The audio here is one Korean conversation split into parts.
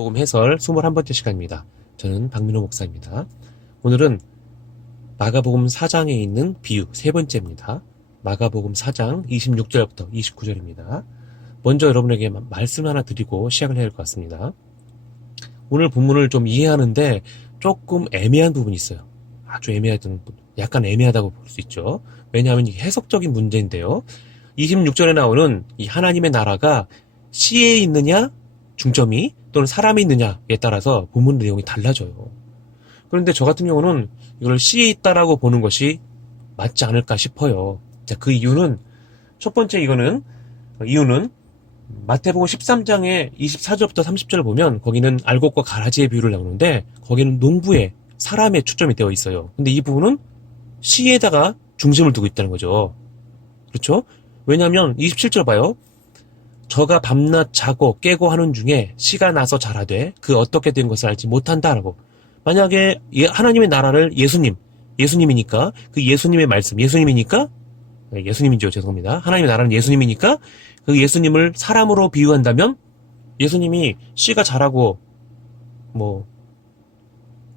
복음 해설 21번째 시간입니다. 저는 박민호 목사입니다. 오늘은 마가복음 4장에 있는 비유 세 번째입니다. 마가복음 4장 26절부터 29절입니다. 먼저 여러분에게 말씀 하나 드리고 시작을 해야 할 것 같습니다. 오늘 본문을 좀 이해하는데 조금 애매한 부분이 있어요. 아주 애매하던, 약간 애매하다고 볼 수 있죠. 왜냐하면 이게 해석적인 문제인데요. 26절에 나오는 이 하나님의 나라가 씨에 있느냐, 중점이 또는 사람이 있느냐에 따라서 본문 내용이 달라져요. 그런데 저 같은 경우는 이걸 씨에 있다라고 보는 것이 맞지 않을까 싶어요. 자, 그 이유는 첫 번째 이유는 마태복음 13장의 24절부터 30절을 보면 거기는 알곡과 가라지의 비유를 나오는데 거기는 농부의 사람의 초점이 되어 있어요. 근데 이 부분은 씨에다가 중심을 두고 있다는 거죠. 그렇죠? 왜냐하면 27절 봐요. 저가 밤낮 자고 깨고 하는 중에 씨가 나서 자라되 그 어떻게 된 것을 알지 못한다라고. 만약에 하나님의 나라를 예수님이니까 그 예수님의 말씀, 예수님이죠. 죄송합니다. 하나님의 나라는 예수님이니까 그 예수님을 사람으로 비유한다면 예수님이 씨가 자라고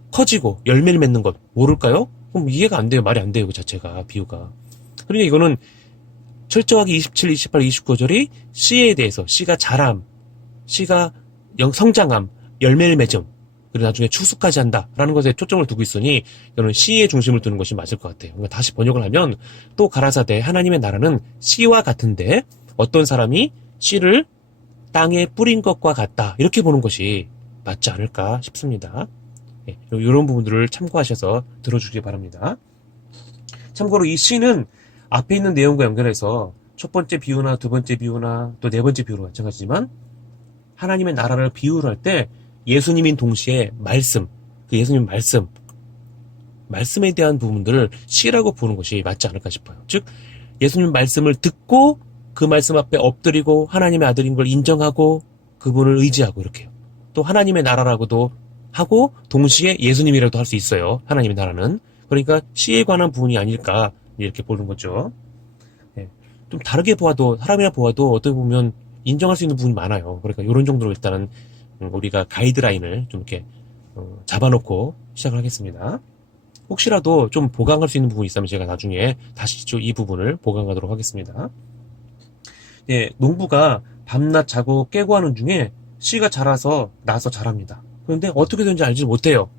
커지고 열매를 맺는 것 모를까요? 그럼 이해가 안 돼요. 말이 안 돼요. 그 자체가 비유가. 그러니까 이거는 철저하게 27, 28, 29절이 씨에 대해서 씨가 자람, 씨가 성장함, 열매를 맺음, 그리고 나중에 추수까지 한다라는 것에 초점을 두고 있으니 이거는 씨에 중심을 두는 것이 맞을 것 같아요. 그러니까 다시 번역을 하면 또 가라사대 하나님의 나라는 씨와 같은데 어떤 사람이 씨를 땅에 뿌린 것과 같다 이렇게 보는 것이 맞지 않을까 싶습니다. 네, 이런 부분들을 참고하셔서 들어주시기 바랍니다. 참고로 이 씨는 앞에 있는 내용과 연결해서 첫 번째 비유나 두 번째 비유나 또 네 번째 비유로 마찬가지지만 하나님의 나라를 비유를 할 때 예수님인 동시에 말씀, 그 예수님 말씀에 대한 부분들을 씨라고 보는 것이 맞지 않을까 싶어요. 즉 예수님 말씀을 듣고 그 말씀 앞에 엎드리고 하나님의 아들인 걸 인정하고 그분을 의지하고 이렇게요. 또 하나님의 나라라고도 하고 동시에 예수님이라도 할 수 있어요. 하나님의 나라는. 그러니까 씨에 관한 부분이 아닐까 이렇게 보는 거죠. 네. 좀 다르게 보아도 사람이라 보아도 어떻게 보면 인정할 수 있는 부분이 많아요. 그러니까 이런 정도로 일단은 우리가 가이드라인을 좀 이렇게 잡아놓고 시작을 하겠습니다. 혹시라도 좀 보강할 수 있는 부분이 있다면 제가 나중에 다시 이 부분을 보강하도록 하겠습니다. 예, 농부가 밤낮 자고 깨고 하는 중에 씨가 자라서 나서 자랍니다. 그런데 어떻게 되는지 알지 못해요.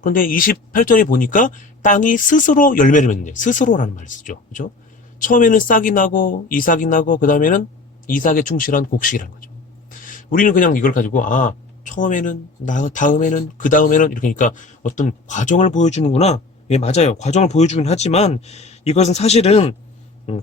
그런데 28절에 보니까 땅이 스스로 열매를 맺는데 스스로라는 말을 쓰죠. 그죠? 처음에는 싹이 나고 이삭이 나고 그 다음에는 이삭에 충실한 곡식이라는 거죠. 우리는 그냥 이걸 가지고 처음에는 다음에는 그 다음에는 이렇게 하니까 어떤 과정을 보여주는구나. 예, 맞아요. 과정을 보여주긴 하지만 이것은 사실은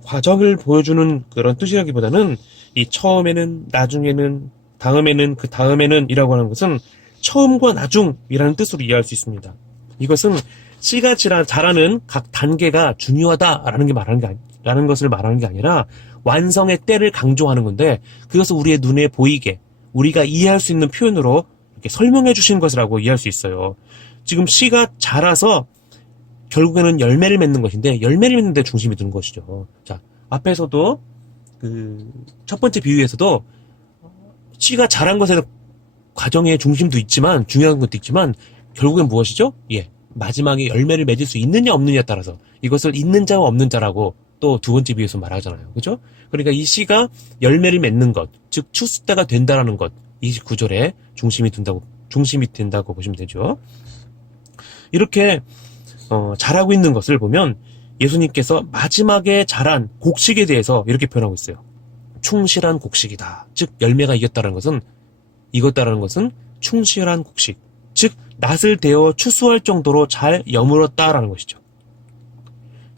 과정을 보여주는 그런 뜻이라기보다는 이 처음에는 나중에는 다음에는 그 다음에는 이라고 하는 것은 처음과 나중이라는 뜻으로 이해할 수 있습니다. 이것은 씨가 자라는 각 단계가 중요하다라는 것을 말하는 게 아니라 완성의 때를 강조하는 건데 그것을 우리의 눈에 보이게 우리가 이해할 수 있는 표현으로 이렇게 설명해 주시는 것이라고 이해할 수 있어요. 지금 씨가 자라서 결국에는 열매를 맺는 것인데 열매를 맺는 데 중심이 두는 것이죠. 자, 앞에서도 그 첫 번째 비유에서도 씨가 자란 것에 과정의 중심도 있지만 중요한 것도 있지만 결국엔 무엇이죠? 예, 마지막에 열매를 맺을 수 있느냐 없느냐에 따라서 이것을 있는 자와 없는 자라고 또 두 번째 비유에서 말하잖아요. 그죠? 그러니까 이 씨가 열매를 맺는 것, 즉 추수 때가 된다라는 것, 29절에 중심이 된다고 보시면 되죠. 이렇게 자라고 있는 것을 보면 예수님께서 마지막에 자란 곡식에 대해서 이렇게 표현하고 있어요. 충실한 곡식이다. 즉 열매가 익었다라는 것은 충실한 곡식, 즉 낫을 데워 추수할 정도로 잘 여물었다라는 것이죠.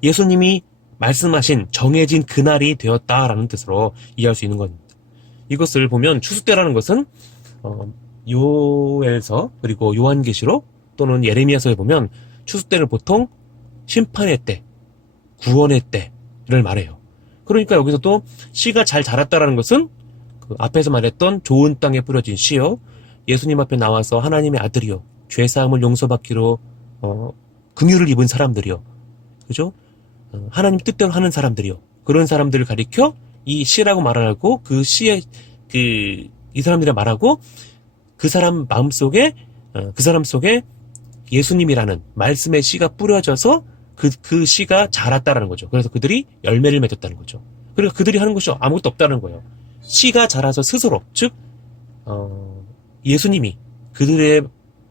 예수님이 말씀하신 정해진 그날이 되었다라는 뜻으로 이해할 수 있는 겁니다. 이것을 보면 추수 때라는 것은 요엘서 그리고 요한계시록 또는 예레미야서에 보면 추수 때를 보통 심판의 때, 구원의 때를 말해요. 그러니까 여기서도 씨가 잘 자랐다라는 것은 그 앞에서 말했던 좋은 땅에 뿌려진 씨요, 예수님 앞에 나와서 하나님의 아들이요, 죄사함을 용서받기로 긍휼을 입은 사람들이요, 그죠? 하나님 뜻대로 하는 사람들이요, 그런 사람들을 가리켜 이 씨라고 말하고 그 씨의 이 사람들이 말하고 그 사람 마음속에 그 사람 속에 예수님이라는 말씀의 씨가 뿌려져서 그 씨가 자랐다라는 거죠. 그래서 그들이 열매를 맺었다는 거죠. 그리고 그들이 하는 것이 아무것도 없다는 거예요. 씨가 자라서 스스로, 즉 예수님이 그들의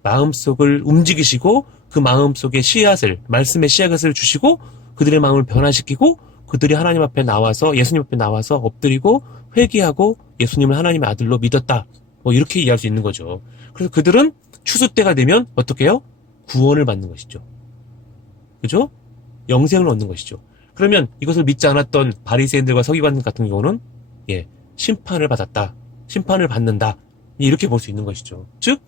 마음속을 움직이시고 그 마음속에 씨앗을, 말씀의 씨앗을 주시고 그들의 마음을 변화시키고 그들이 하나님 앞에 나와서, 예수님 앞에 나와서 엎드리고 회개하고 예수님을 하나님의 아들로 믿었다. 뭐 이렇게 이해할 수 있는 거죠. 그래서 그들은 추수 때가 되면 어떻게 해요? 구원을 받는 것이죠. 그죠? 영생을 얻는 것이죠. 그러면 이것을 믿지 않았던 바리새인들과 서기관 같은 경우는 심판을 받았다. 심판을 받는다. 이렇게 볼 수 있는 것이죠. 즉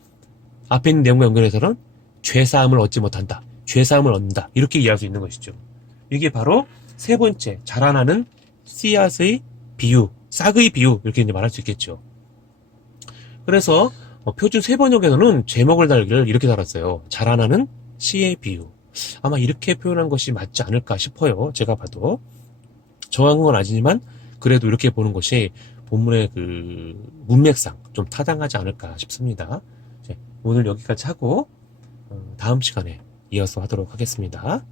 앞에 있는 내용과 연결해서는 죄사함을 얻지 못한다. 죄사함을 얻는다. 이렇게 이해할 수 있는 것이죠. 이게 바로 세 번째 자라나는 씨앗의 비유, 싹의 비유 이렇게 이제 말할 수 있겠죠. 그래서 표준 세번역에서는 제목을 달기를 이렇게 달았어요. 자라나는 씨의 비유. 아마 이렇게 표현한 것이 맞지 않을까 싶어요. 제가 봐도 정확한 건 아니지만 그래도 이렇게 보는 것이 본문의 그 문맥상 좀 타당하지 않을까 싶습니다. 오늘 여기까지 하고 다음 시간에 이어서 하도록 하겠습니다.